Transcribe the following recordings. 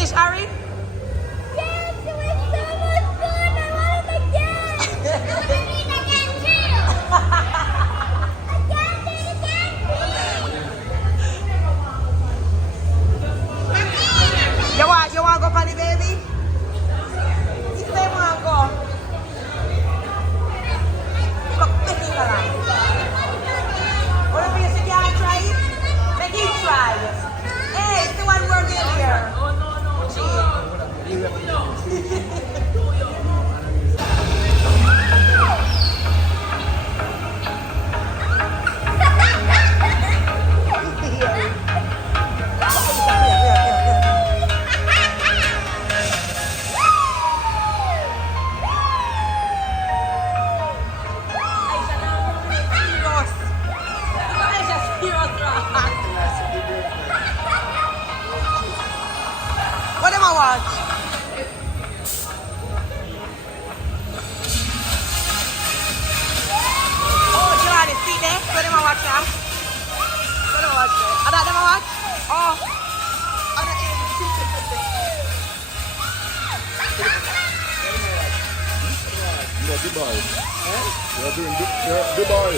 finish, Ari? Yes, it was so much fun. I want it again. I want to do it again too. Again, do it again. You want to go funny, baby? You say you want to go. Look, make it alive. What if you can't try it? Make it try. Hey, see what we're doing here. What am I watch? Oh, Jelani, see there? What am I watch now? What am I watch there? Are that them I watch? Oh. Are that Yeah, Dubai. They're doing Dubai.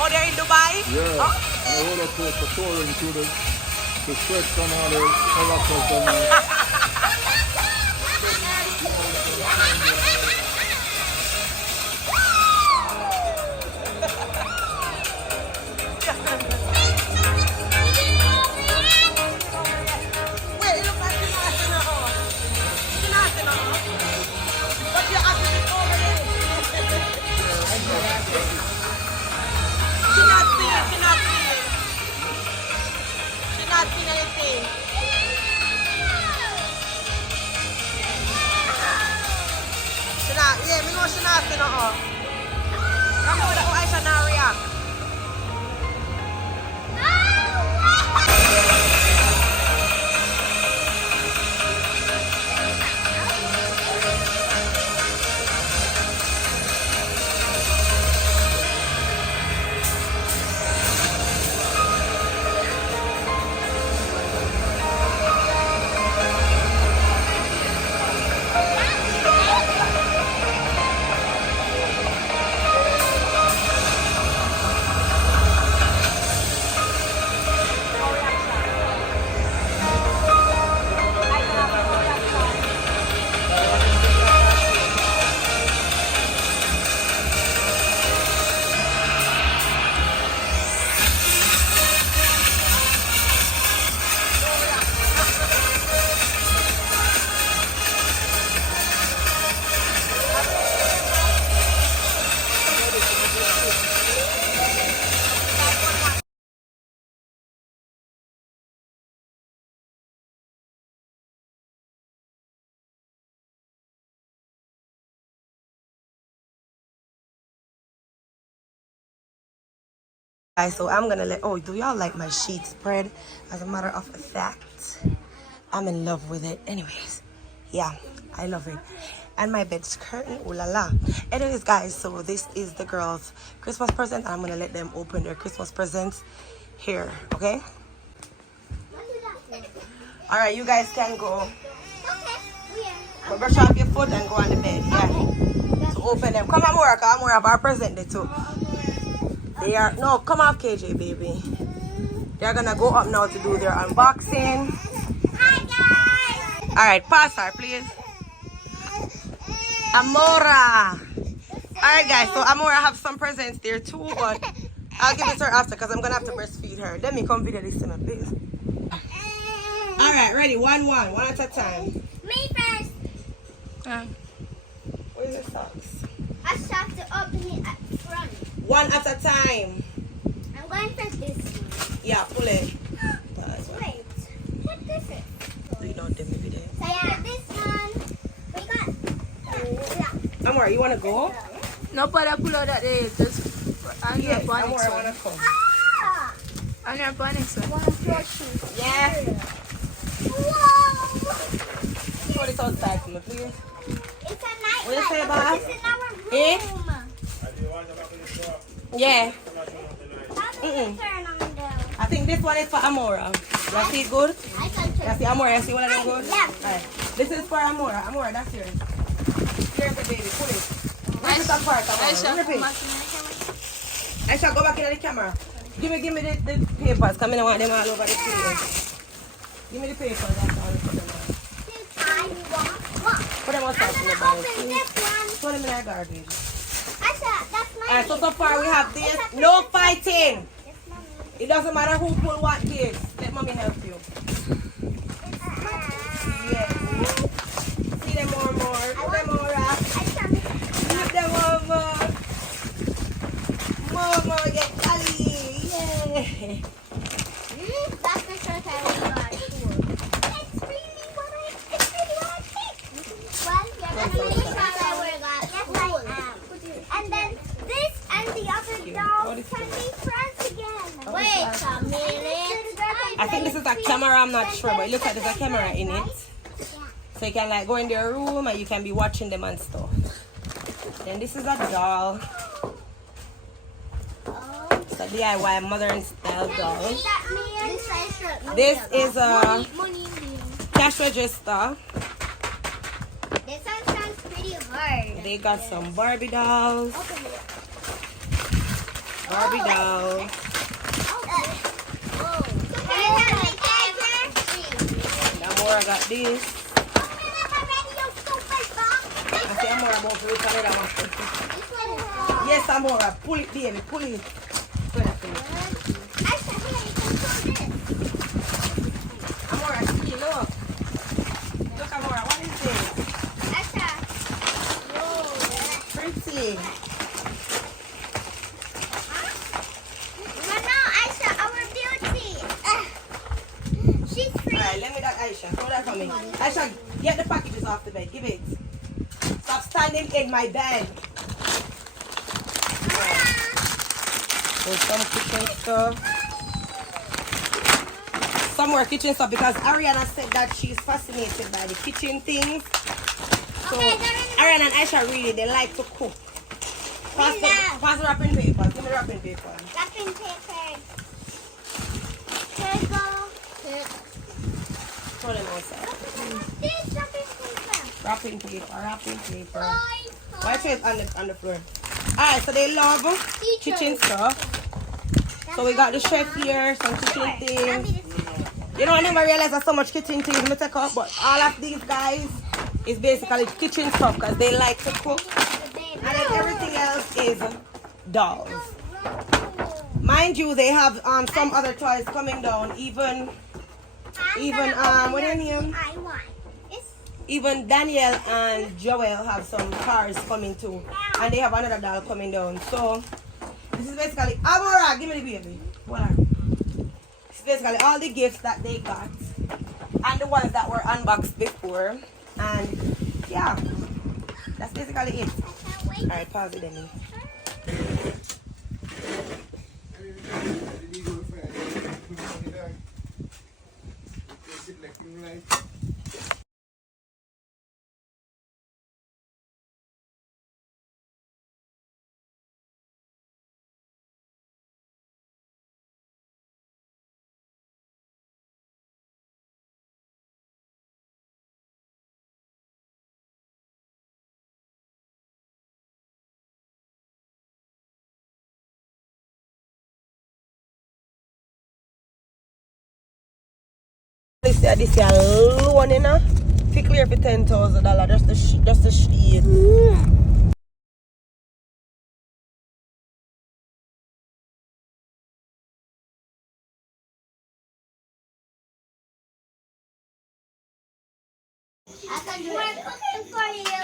Oh, they're in Dubai? Yeah. Oh. And the roller coaster touring through the stretch and all the characters and Wait, it looks like you're not in a hole. You're not in a hole. But you're actually over it. She's not seeing. She's not seeing. She's not seeing anything. She's not, yeah, we know she's not seeing a hole. I know that I should not react. Guys, so I'm gonna do y'all like my sheet spread? As a matter of fact, I'm in love with it. Anyways, yeah, I love it. And my bed's curtain, ooh la la. Anyways, guys, so this is the girls' Christmas present, and I'm gonna let them open their Christmas presents here, okay? All right, you guys can go. Go brush off your foot and go on the bed, yeah. So open them. Come Amora, because Amora have our present there too. They are, no, come off KJ, baby. They're gonna go up now to do their unboxing. Hi, guys. All right, pass her, please. Amora. All right, guys, so Amora have some presents there too, but I'll give it to her after because I'm gonna have to breastfeed her. Let me come video this to me, please. All right, ready? One at a time. Me first. Where's the socks? I just have to open it at the front. One at a time. I'm going for this one. Yeah, pull it. Wait, what this is? We don't do video. So yeah, this one. We got. Amora, you wanna go? No para pull that is just on your Yes, phonics Amora one. wanna come. Ah! On your phonics one. One plushie. Yeah. Whoa! Throw this outside for me, please. It's a night What you say, light. Bob? It's in our room. Eh? Yeah. How does it turn on though? I think this one is for Amora. You see it good? I can turn You see Amora, you see one of them goes? Yeah. Alright. This is for Amora. Amora, that's yours. Here's the baby. Pull it. Rip it apart, Amora. Rip it. Aisha, go back in the camera. Give me the papers. Come in, I want them all over the place. Give me the papers. That's all. Put them on. Put them outside in the bottle. Put them in our garbage. Alright, so far we have this. No fighting. It doesn't matter who pull what gifts. Let mommy help you. Yeah. See them more. Put them more up. Give them more. More, get Cali. Yeah. That's the shirt I would buy. It's really what I picked. Well, yeah, that's the shirt I would have got. Yes, I am. And then this and the other dolls can be friends again. Wait a minute. I think this is a camera, I'm not sure, but it looks like there's a camera in it. So you can like go in their room and you can be watching them and stuff. Then this is a doll. It's a DIY modern style doll. This is a cash register. This one sounds pretty hard. They got some Barbie dolls. Barbie dolls. Amora got this. I see Amora about to look at it. Yes, Amora. Pull it, baby. Pull it. Pull it. Amora, see, look. Look, Amora. What is this? Pretty. Alright, let me that Aisha. Throw that for me. Aisha, get the packages off the bed. Give it. Stop standing in my bed. There's some kitchen stuff. Some more kitchen stuff because Ariana said that she's fascinated by the kitchen things. So Ariana and Aisha really, they like to cook. Pass the wrapping paper. Give me the wrapping paper. Wrapping paper. Throw them outside. This wrapping paper. Wrapping paper. Why is it on the floor? Alright, so they love kitchen stuff. So we got the chef here, some kitchen things. You know, I never realized there's so much kitchen things to take up, but all of these guys is basically kitchen stuff because they like to cook. And then everything else is dolls. Mind you, they have some other toys coming down, even what are your name? Even Daniel and Joel have some cars coming too. And they have another doll coming down. So this is basically Amora, give me the baby. What? This is basically all the gifts that they got. And the ones that were unboxed before. And yeah. That's basically it. Alright, pause it then. This is a loan, you know. If you clear for $10,000, just the sheet. We're cooking for you.